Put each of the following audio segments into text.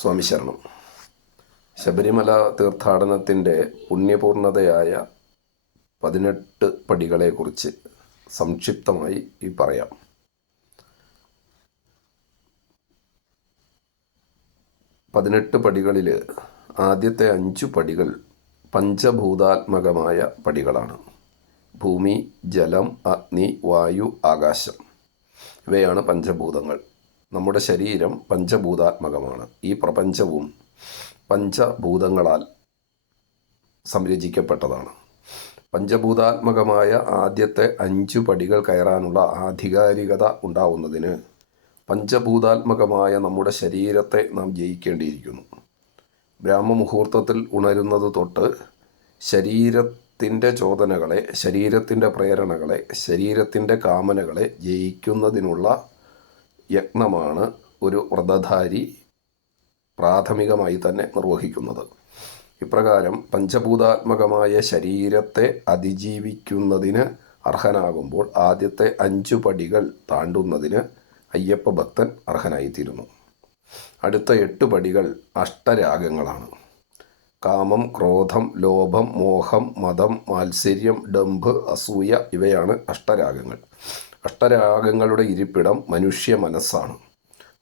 സ്വാമി ശരണം. ശബരിമല തീർത്ഥാടനത്തിൻ്റെ പുണ്യപൂർണതയായ 18 പടികളെക്കുറിച്ച് സംക്ഷിപ്തമായി പറയാം. 18 പടികളിൽ ആദ്യത്തെ 5 പടികൾ പഞ്ചഭൂതാത്മകമായ പടികളാണ്. ഭൂമി, ജലം, അഗ്നി, വായു, ആകാശം ഇവയാണ് പഞ്ചഭൂതങ്ങൾ. നമ്മുടെ ശരീരം പഞ്ചഭൂതാത്മകമാണ്. ഈ പ്രപഞ്ചവും പഞ്ചഭൂതങ്ങളാൽ സംരചിക്കപ്പെട്ടതാണ്. പഞ്ചഭൂതാത്മകമായ ആദ്യത്തെ 5 പടികൾ കയറാനുള്ള ആധികാരികത ഉണ്ടാവുന്നതിന് പഞ്ചഭൂതാത്മകമായ നമ്മുടെ ശരീരത്തെ നാം ജയിക്കേണ്ടിയിരിക്കുന്നു. ബ്രാഹ്മമുഹൂർത്തത്തിൽ ഉണരുന്നത് തൊട്ട് ശരീരത്തിൻ്റെ ചോദനകളെ, ശരീരത്തിൻ്റെ പ്രേരണകളെ, ശരീരത്തിൻ്റെ കാമനകളെ ജയിക്കുന്നതിനുള്ള യജ്ഞമാണ് ഒരു വ്രതധാരി പ്രാഥമികമായി തന്നെ നിർവഹിക്കുന്നത്. ഇപ്രകാരം പഞ്ചഭൂതാത്മകമായ ശരീരത്തെ അതിജീവിക്കുന്നതിന് അർഹനാകുമ്പോൾ ആദ്യത്തെ 5 പടികൾ താണ്ടുന്നതിന് അയ്യപ്പ ഭക്തൻ അർഹനായിത്തീരുന്നു. അടുത്ത 8 പടികൾ അഷ്ടരാഗങ്ങളാണ്. കാമം, ക്രോധം, ലോഭം, മോഹം, മദം, മാത്സര്യം, ഡംഭ്, അസൂയ ഇവയാണ് അഷ്ടരാഗങ്ങൾ. അഷ്ടരാഗങ്ങളുടെ ഇരിപ്പിടം മനുഷ്യ മനസ്സാണ്.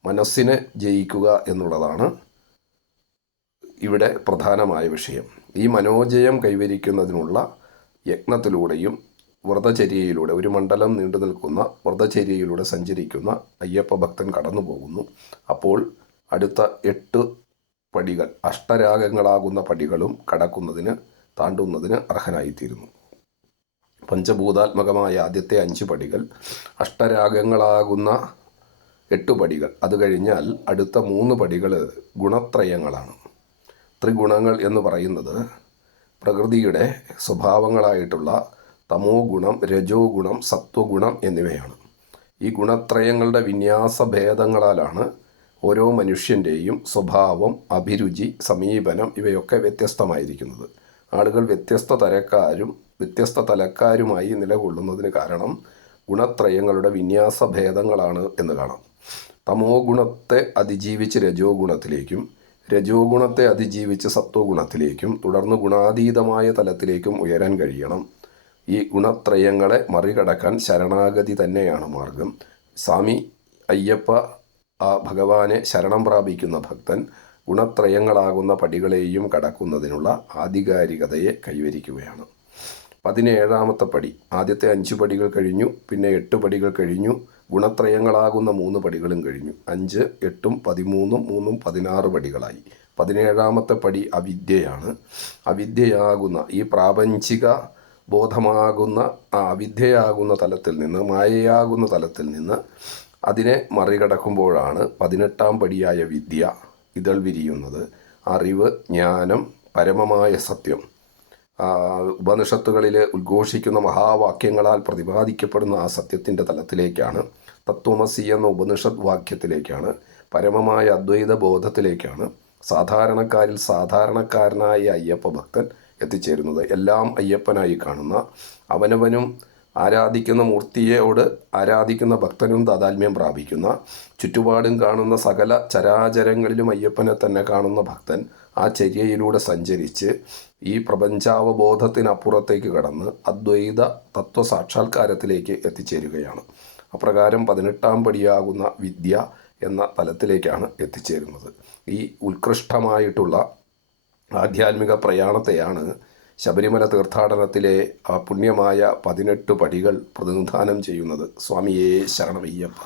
മനസ്സിനെ ജയിക്കുക എന്നുള്ളതാണ് ഇവിടെ പ്രധാനമായ വിഷയം. ഈ മനോജയം കൈവരിക്കുന്നതിനുള്ള യജ്ഞത്തിലൂടെയും വ്രതചര്യയിലൂടെ, ഒരു മണ്ഡലം നീണ്ടു നിൽക്കുന്ന വ്രതചര്യയിലൂടെ സഞ്ചരിക്കുന്ന അയ്യപ്പ ഭക്തൻ കടന്നു പോകുന്നു. അപ്പോൾ അടുത്ത 8 പടികൾ, അഷ്ടരാഗങ്ങളാകുന്ന പടികളും താണ്ടുന്നതിന് അർഹനായിത്തീരുന്നു. പഞ്ചഭൂതാത്മകമായ ആദ്യത്തെ 5 പടികൾ, അഷ്ടരാഗങ്ങളാകുന്ന 8 പടികൾ, അത് കഴിഞ്ഞാൽ അടുത്ത 3 പടികൾ ഗുണത്രയങ്ങളാണ്. ത്രിഗുണങ്ങൾ എന്ന് പറയുന്നത് പ്രകൃതിയുടെ സ്വഭാവങ്ങളായിട്ടുള്ള തമോ ഗുണം, രജോ ഗുണം, സത്വഗുണം എന്നിവയാണ്. ഈ ഗുണത്രയങ്ങളുടെ വിന്യാസ ഭേദങ്ങളാലാണ് ഓരോ മനുഷ്യൻ്റെയും സ്വഭാവം, അഭിരുചി, സമീപനം ഇവയൊക്കെ വ്യത്യസ്തമായിരിക്കുന്നത്. ആളുകൾ വ്യത്യസ്ത തലക്കാരുമായി നിലകൊള്ളുന്നതിന് കാരണം ഗുണത്രയങ്ങളുടെ വിന്യാസ ഭേദങ്ങളാണ് എന്ന് കാണാം. തമോ ഗുണത്തെ അതിജീവിച്ച് രജോ ഗുണത്തിലേക്കും, രജോ ഗുണത്തെ അതിജീവിച്ച് സത്വ ഗുണത്തിലേക്കും, തുടർന്ന് ഗുണാതീതമായ തലത്തിലേക്കും ഉയരാൻ കഴിയണം. ഈ ഗുണത്രയങ്ങളെ മറികടക്കാൻ ശരണാഗതി തന്നെയാണ് മാർഗം. സ്വാമി അയ്യപ്പ ഭഗവാനെ ശരണം പ്രാപിക്കുന്ന ഭക്തൻ ഗുണത്രയങ്ങളാകുന്ന പടികളെയും കടക്കുന്നതിനുള്ള ആധികാരികതയെ കൈവരിക്കുകയാണ്. 17ാമത്തെ പടി, ആദ്യത്തെ 5 പടികൾ കഴിഞ്ഞു, പിന്നെ 8 പടികൾ കഴിഞ്ഞു, ഗുണത്രയങ്ങളാകുന്ന 3 പടികളും കഴിഞ്ഞു. 5, 8, 13, 3, 16 പടികളായി. 17ാമത്തെ പടി അവിദ്യയാണ്. അവിദ്യയാകുന്ന ഈ പ്രാപഞ്ചിക ബോധമാകുന്ന ആ അവിദ്യയാകുന്ന തലത്തിൽ നിന്ന്, മായയാകുന്ന തലത്തിൽ നിന്ന് അതിനെ മറികടക്കുമ്പോഴാണ് 18ാം പടിയായ വിദ്യ ഇതൾ വിരിയുന്നത്. അറിവ്, ജ്ഞാനം, പരമമായ സത്യം, ഉപനിഷത്തുകളിൽ ഉദ്ഘോഷിക്കുന്ന മഹാവാക്യങ്ങളാൽ പ്രതിപാദിക്കപ്പെടുന്ന ആ സത്യത്തിൻ്റെ തലത്തിലേക്കാണ്, തത്വമസി എന്ന ഉപനിഷത് വാക്യത്തിലേക്കാണ്, പരമമായ അദ്വൈത ബോധത്തിലേക്കാണ് സാധാരണക്കാരിൽ സാധാരണക്കാരനായ അയ്യപ്പ ഭക്തൻ എത്തിച്ചേരുന്നത്. എല്ലാം അയ്യപ്പനായി കാണുന്ന, അവനവനും ആരാധിക്കുന്ന മൂർത്തിയോട് ആരാധിക്കുന്ന ഭക്തനും താതാത്മ്യം പ്രാപിക്കുന്ന, ചുറ്റുപാടും കാണുന്ന സകല ചരാചരങ്ങളിലും അയ്യപ്പനെ തന്നെ കാണുന്ന ഭക്തൻ ആ ചര്യയിലൂടെ സഞ്ചരിച്ച് ഈ പ്രപഞ്ചാവബോധത്തിനപ്പുറത്തേക്ക് കടന്ന് അദ്വൈത തത്വസാക്ഷാത്കാരത്തിലേക്ക് എത്തിച്ചേരുകയാണ്. അപ്രകാരം 18ാം പടിയാകുന്ന വിദ്യ എന്ന തലത്തിലേക്കാണ് എത്തിച്ചേരുന്നത്. ഈ ഉത്കൃഷ്ടമായിട്ടുള്ള ആധ്യാത്മിക പ്രയാണത്തെയാണ് ശബരിമല തീർത്ഥാടനത്തിലെ ആ പുണ്യമായ 18 പടികൾ പ്രതിനിധാനം ചെയ്യുന്നത്. സ്വാമിയേ ശരണമയ്യപ്പ.